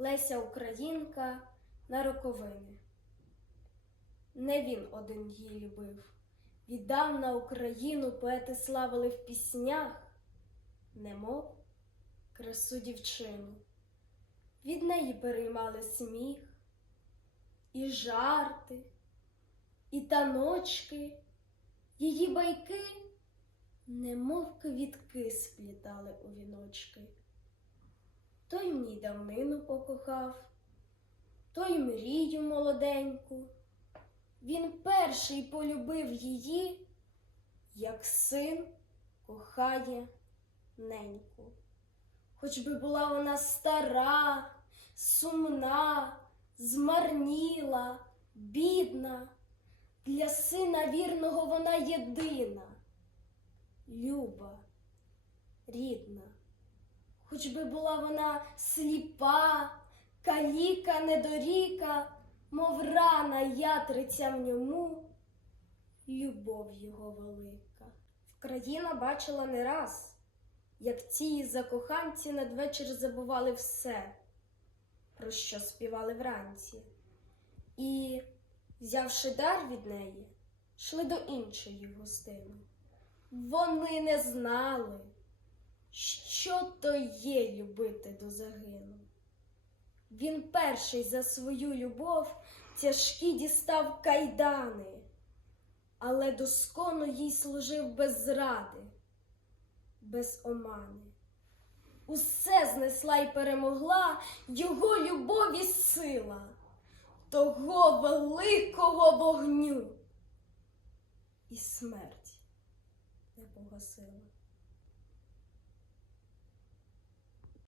Леся Українка на роковини. Не він один її любив. Віддав на Україну поети славили в піснях, немов красу дівчину. Від неї переймали сміх, і жарти, і таночки, її байки, немов квітки сплітали у віночки. Той ній давнину покохав, той мрію молоденьку. Він перший полюбив її, як син кохає неньку. Хоч би була вона стара, сумна, змарніла, бідна, для сина вірного вона єдина, люба, рідна. Хоч би була вона сліпа, каліка, недоріка, мов рана ятриця в ньому, любов його велика. Вкраїна бачила не раз, як ці закоханці надвечір забували все, про що співали вранці, і, взявши дар від неї, йшли до іншої в гостину. Вони не знали, що то є любити до загину. Він перший за свою любов тяжкі дістав кайдани, але доскону їй служив без зради, без омани. Усе знесла й перемогла його любові сила, того великого вогню, і смерть не погасила.